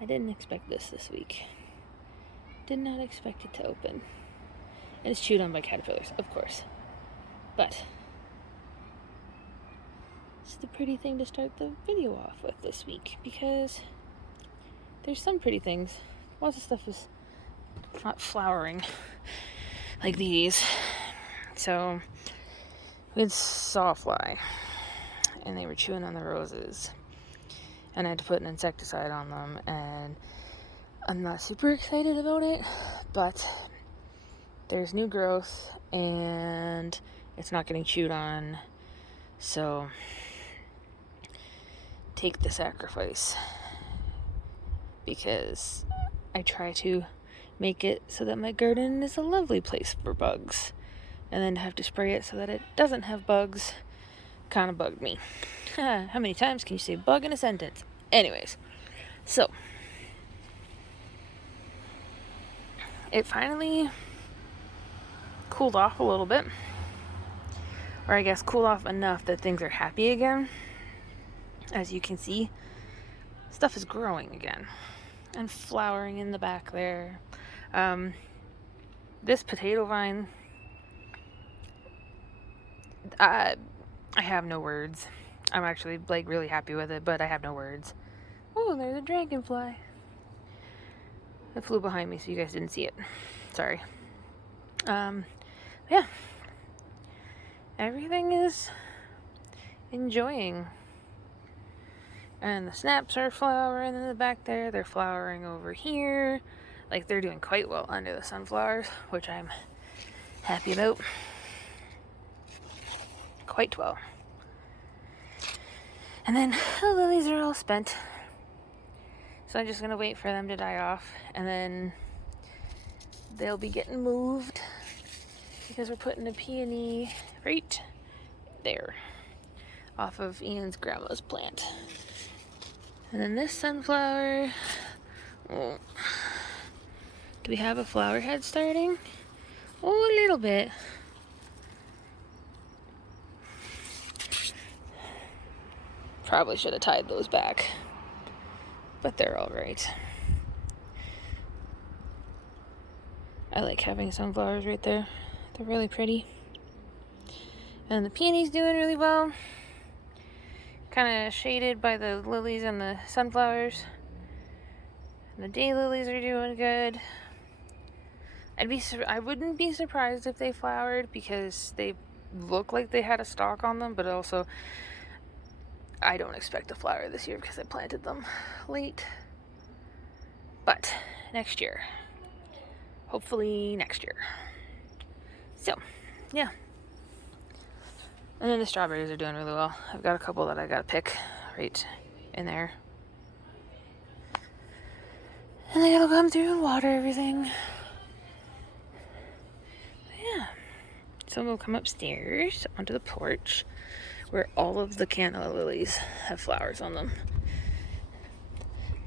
I didn't expect this week. Did not expect it to open. And it's chewed on by caterpillars, of course. But it's the pretty thing to start the video off with this week, because there's some pretty things. Lots of stuff is not flowering like these. So we had sawfly, and they were chewing on the roses, and I had to put an insecticide on them, and I'm not super excited about it, but there's new growth and it's not getting chewed on, so take the sacrifice, because I try to make it so that my garden is a lovely place for bugs, and then to have to spray it so that it doesn't have bugs kind of bugged me. How many times can you say bug in a sentence? Anyways, so it finally cooled off a little bit, or I guess cooled off enough that things are happy again. As you can see, stuff is growing again and flowering in the back there. This potato vine, I have no words. I'm actually really happy with it, but I have no words. Oh, there's a dragonfly. It flew behind me, so you guys didn't see it. Sorry. Yeah. Everything is enjoying. And the snaps are flowering in the back there. They're flowering over here. Like, they're doing quite well under the sunflowers, which I'm happy about. Quite well. And then the lilies are all spent. So I'm just going to wait for them to die off. And then they'll be getting moved, because we're putting a peony right there off of Ian's grandma's plant. And then this sunflower, do we have a flower head starting? Oh, a little bit. Probably should have tied those back, but they're all right. I like having sunflowers right there. They're really pretty. And the peony's doing really well. Kind of shaded by the lilies and the sunflowers. And the daylilies are doing good. I wouldn't be surprised if they flowered, because they look like they had a stalk on them, but also I don't expect a flower this year because I planted them late. But next year. Hopefully next year. So, yeah. And then the strawberries are doing really well. I've got a couple that I gotta pick right in there. And I gotta come through and water everything. Yeah. So we'll come upstairs onto the porch, where all of the canna lilies have flowers on them.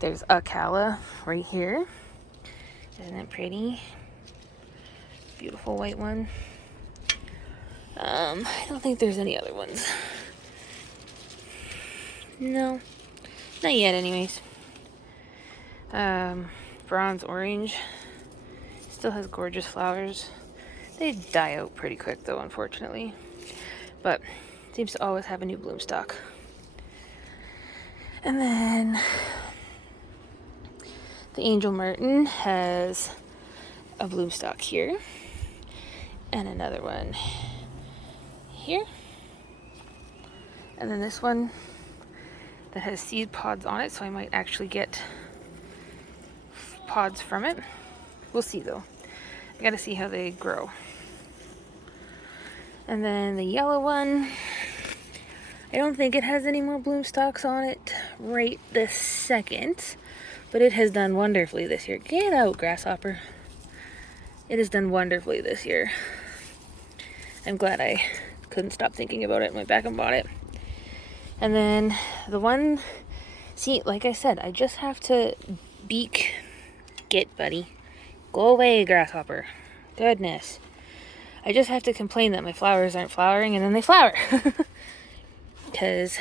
There's a calla right here. Isn't it pretty? Beautiful white one. I don't think there's any other ones. No. Not yet, anyways. Bronze orange still has gorgeous flowers. They die out pretty quick, though, unfortunately. But seems to always have a new bloom stalk. And then the Angel Martin has a bloom stalk here, and another one here, and then this one that has seed pods on it, so I might actually get pods from it. We'll see, though. I gotta see how they grow. And then the yellow one, I don't think it has any more bloom stalks on it right this second, but it has done wonderfully this year. Get out, grasshopper. It has done wonderfully this year. I'm glad I couldn't stop thinking about it and went back and bought it. And then the one, see, like I said, I just have to get, buddy. Go away, grasshopper. Goodness. I just have to complain that my flowers aren't flowering, and then they flower. Because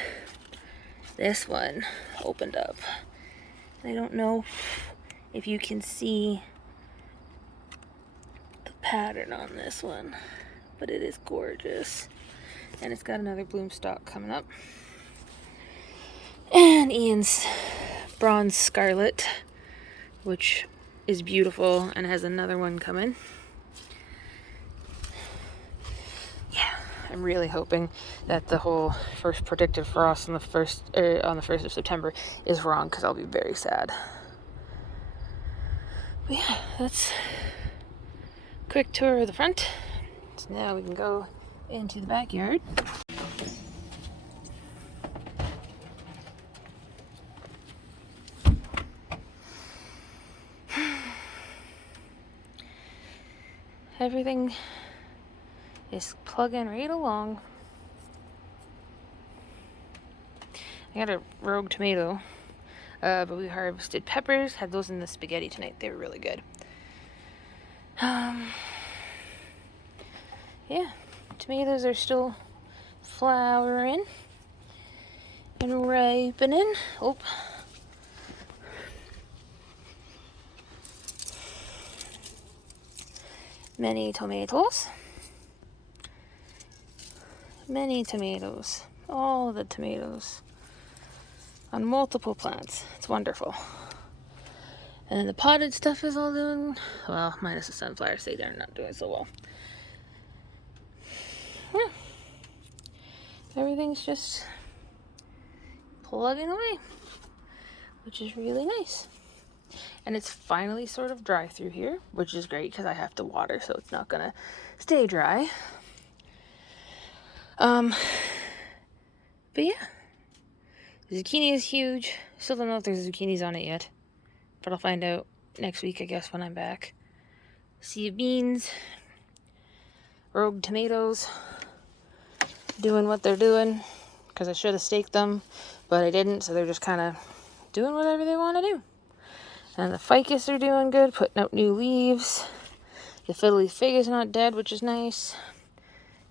this one opened up I don't know if you can see the pattern on this one, but it is gorgeous. And it's got another bloom stalk coming up. And Ian's bronze scarlet, which is beautiful and has another one coming. Yeah, I'm really hoping that the whole first predicted frost on the 1st of September is wrong, because I'll be very sad. But yeah, that's a quick tour of the front. So now we can go into the backyard. Everything is plugging right along. I got a rogue tomato, but we harvested peppers, had those in the spaghetti tonight. They were really good. Yeah, tomatoes are still flowering and ripening. Oh. Many tomatoes. Many tomatoes. All the tomatoes. On multiple plants. It's wonderful. And then the potted stuff is all doing well, minus the sunflowers. They're not doing so well. Yeah. Everything's just plugging away, which is really nice. And it's finally sort of dry through here, which is great because I have to water, so it's not gonna stay dry. But yeah, the zucchini is huge. Still don't know if there's zucchinis on it yet, but I'll find out next week, I guess, when I'm back. Sea of beans, rogue tomatoes, doing what they're doing, because I should have staked them, but I didn't, so they're just kind of doing whatever they want to do. And the ficus are doing good, putting out new leaves. The fiddly fig is not dead, which is nice.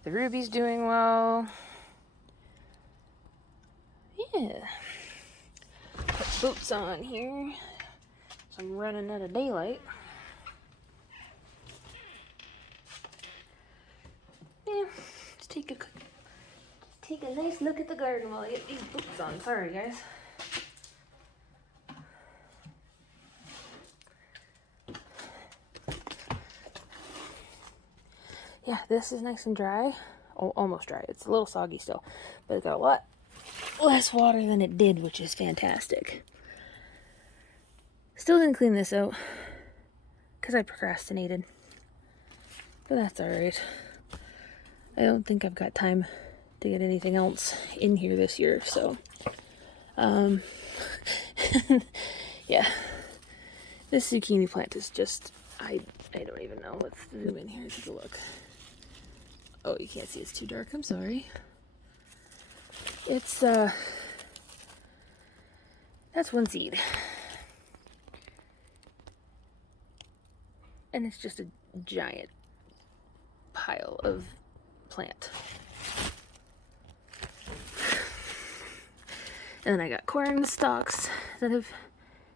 The ruby's doing well. Yeah. Put boots on here. So I'm running out of daylight. Yeah, just take a nice look at the garden while I get these boots on. Sorry, guys. Yeah, this is nice and dry. Oh, almost dry. It's a little soggy still, but it's got a lot less water than it did, which is fantastic. Still didn't clean this out because I procrastinated, but that's alright. I don't think I've got time to get anything else in here this year, so yeah, this zucchini plant is just, I don't even know. Let's zoom in here and take a look. Oh, you can't see, it's too dark, I'm sorry. It's that's one seed, and it's just a giant pile of plant. And then I got corn stalks that have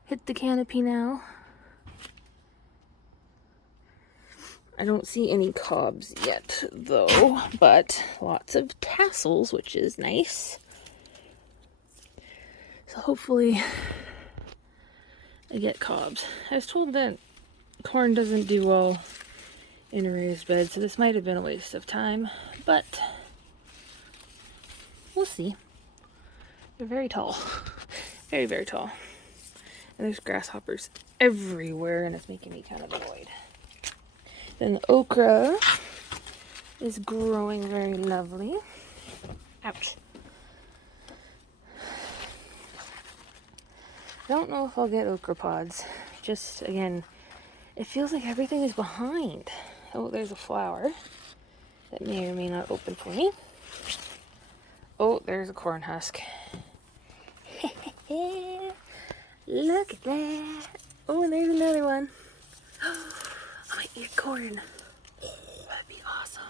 hit the canopy now. I don't see any cobs yet, though, but lots of tassels, which is nice. So hopefully I get cobs. I was told that corn doesn't do well in a raised bed, so this might have been a waste of time, but we'll see. They're very tall. Very, very tall. And there's grasshoppers everywhere, and it's making me kind of annoyed. Then the okra is growing very lovely. Ouch. I don't know if I'll get okra pods. Just, again, it feels like everything is behind. Oh, there's a flower that may or may not open for me. Oh, there's a corn husk. Look at that. Oh, and there's another one. I might eat corn. Oh, that'd be awesome.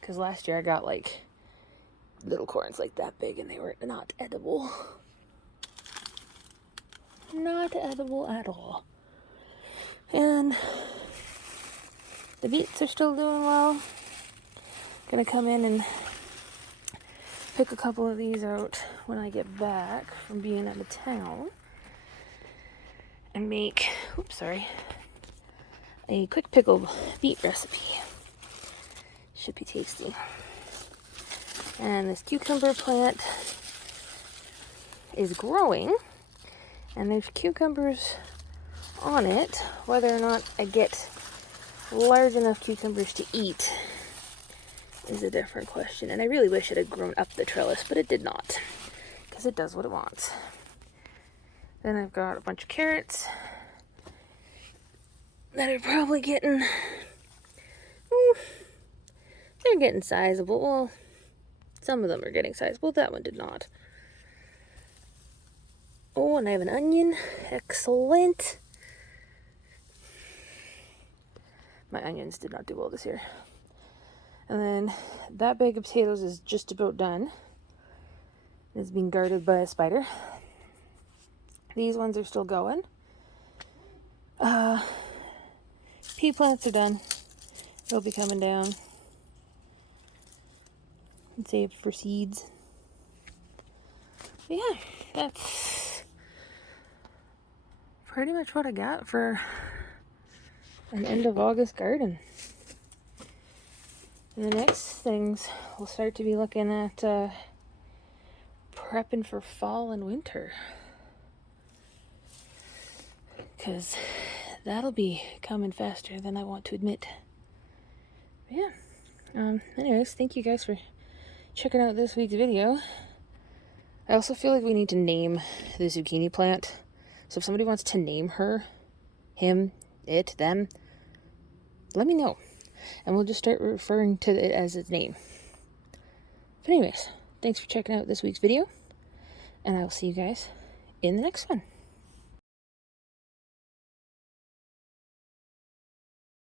Because last year I got like little corns like that big and they were not edible. Not edible at all. And the beets are still doing well. Gonna come in and pick a couple of these out when I get back from being out of town and make, a quick pickled beet recipe. Should be tasty. And this cucumber plant is growing, and there's cucumbers on it. Whether or not I get large enough cucumbers to eat is a different question. And I really wish it had grown up the trellis, but it did not, because it does what it wants. Then I've got a bunch of carrots that are probably getting, they're getting sizable. Well, some of them are getting sizable. That one did not. Oh, and I have an onion. Excellent. My onions did not do well this year. And then that bag of potatoes is just about done. It's being guarded by a spider. These ones are still going. Pea plants are done. They'll be coming down. And saved for seeds. But yeah, that's pretty much what I got for an end of August garden. And the next things we'll start to be looking at prepping for fall and winter, because that'll be coming faster than I want to admit. But yeah. Anyways, thank you guys for checking out this week's video. I also feel like we need to name the zucchini plant. So if somebody wants to name her, him, it, them, let me know. And we'll just start referring to it as its name. But anyways, thanks for checking out this week's video. And I will see you guys in the next one.